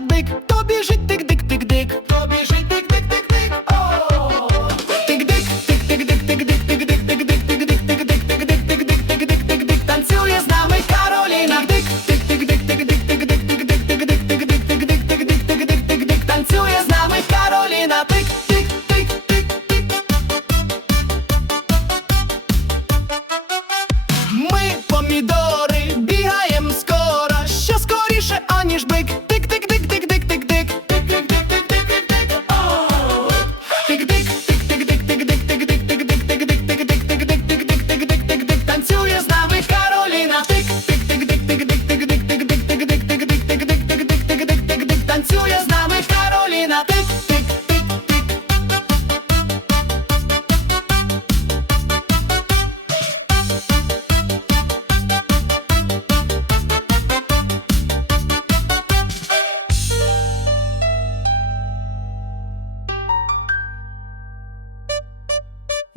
ти то біжить тик дик тик дик то біжить тик дик тик дик Тик дик тик тик дик тик дик тик дик тик дик тик дик тик дик тик дик тик дик тик дик тик дик танцює з нами Кароліна дик тик тик дик тик дик тик дик тик дик тик дик тик дик тик дик тик дик тик дик тик дик танцює з нами Кароліна тик тик тик тик тик Ми помідори бігаємо скоро, що скоріше аніж бик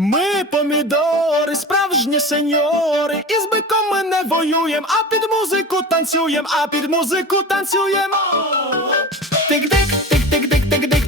Ми помідори, справжні сеньори, і з биком ми не воюєм, а під музику танцюєм, а під музику танцюєм. Тик-тик,